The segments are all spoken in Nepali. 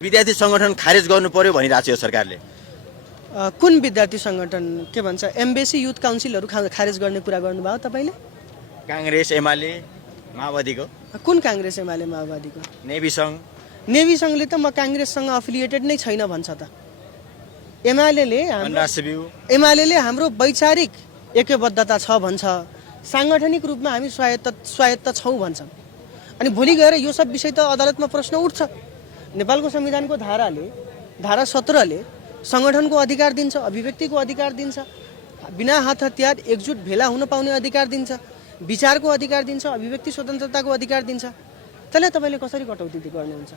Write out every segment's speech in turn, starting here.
विद्यार्थी संगठन खारेज गर्नु पर्यो भनिरहेको छ यो सरकारले। कुन विद्यार्थी संगठन के भन्छ एम्बेसी युथ काउन्सिलहरू खारेज गर्ने कुरा गर्नुभयो तपाईँले? कांग्रेस एमाले माओवादीको कुन कांग्रेस एमाले माओवादीको? नेभी सङ्घ। नेभी सङ्घले त म कांग्रेससँग अफिलिएटेड नै छैन भन्छ त। एमाले हाम्रो वैचारिक एकबद्धता छ भन्छ, साङ्गठनिक रूपमा हामी स्वायत्त छौँ भन्छ। अनि भोलि गएर यो सब विषय त अदालतमा प्रश्न उठ्छ। नेपालको संविधानको धारा 17ले संगठनको अधिकार दिन्छ, अभिव्यक्तिको अधिकार दिन्छ, बिना हात हतियार एकजुट भेला हुन पाउने अधिकार दिन्छ, विचारको अधिकार दिन्छ, अभिव्यक्ति स्वतन्त्रताको अधिकार दिन्छ। त्यसले तपाईँले कसरी कटौती गर्नुहुन्छ?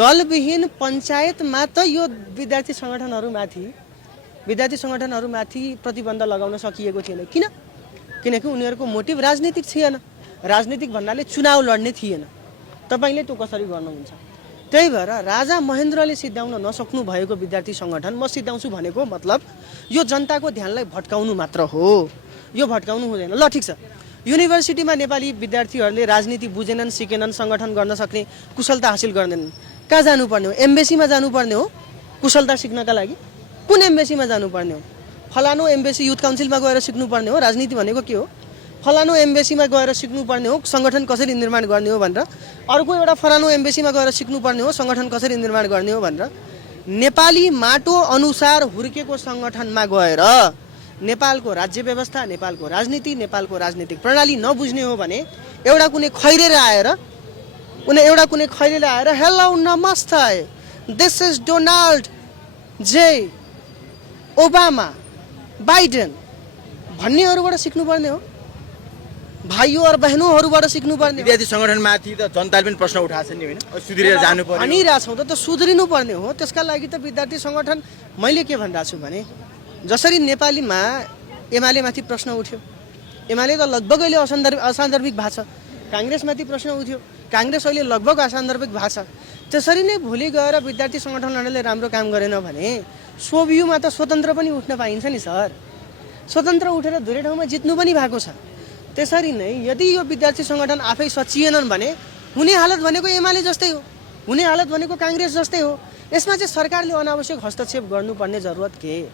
दलविहीन पञ्चायतमा त यो विद्यार्थी सङ्गठनहरूमाथि प्रतिबन्ध लगाउन सकिएको थिएन। किन? किनकि उनीहरूको मोटिभ राजनीतिक थिएन। राजनीतिक भन्नाले चुनाव लड्ने थिएन। तपाईँले त्यो कसरी गर्नुहुन्छ? त्यही भएर राजा महेन्द्रले सिद्ध्याउन नसक्नु भएको विद्यार्थी सङ्गठन म सिद्ध्याउँछु भनेको मतलब यो जनताको ध्यानलाई भट्काउनु मात्र हो। यो भट्काउनु हुँदैन। ल ठिक छ, युनिभर्सिटीमा नेपाली विद्यार्थीहरूले राजनीति बुझेनन्, सिकेनन्, सङ्गठन गर्न सक्ने कुशलता हासिल गर्दैनन्। कहाँ जानुपर्ने हो? एम्बेसीमा जानुपर्ने हो कुशलता सिक्नका लागि। कुन एम्बेसीमा जानुपर्ने हो? फलानु एम्बेसी युथ काउन्सिलमा गएर सिक्नुपर्ने हो राजनीति भनेको के हो? फलानु एम्बेसीमा गएर सिक्नुपर्ने हो सङ्गठन कसरी निर्माण गर्ने हो भनेर। अर्को एउटा फलानु एम्बेसीमा गएर सिक्नुपर्ने हो सङ्गठन कसरी निर्माण गर्ने हो भनेर। नेपाली माटो अनुसार हुर्केको सङ्गठनमा गएर नेपालको राज्य व्यवस्था, नेपालको राजनीति, नेपालको राजनीतिक प्रणाली नबुझ्ने हो भने एउटा कुनै खैरेर आएर हेलो नमस्ते this is Donald J Obama Biden भन्नेहरूबाट सिक्नुपर्ने हो। भाइयों और बहनोंहरूबाट सिक्नुपर्ने। विद्यार्थी सङ्गठनमाथि त जनताले पनि प्रश्न उठाएको छ नि, होइन? सुध्रिएर जानु पर्यो भनिरहेछौँ त सुध्रिनु पर्ने हो। त्यसका लागि त विद्यार्थी सङ्गठन मैले के भनिरहेको छु भने जसरी नेपालीमा एमालेमाथि प्रश्न उठ्यो, एमाले त लगभग अहिले असान्दर्भिक भएको छ। काङ्ग्रेसमाथि प्रश्न उठ्यो, काङ्ग्रेस अहिले लगभग असान्दर्भिक भएको छ। त्यसरी नै भोलि गएर विद्यार्थी सङ्गठनहरूले राम्रो काम गरेन भने सोभियुमा त स्वतन्त्र पनि उठ्न पाइन्छ नि सर। स्वतन्त्र उठेर धेरै ठाउँमा जित्नु पनि भएको छ। त्यसरी नै यदि यो विद्यार्थी सङ्गठन आफै सचिएनन् भने हुने हालत भनेको एमाले जस्तै हो, हुने हालत भनेको काङ्ग्रेस जस्तै हो। यसमा चाहिँ सरकारले अनावश्यक हस्तक्षेप गर्नुपर्ने जरुरत के?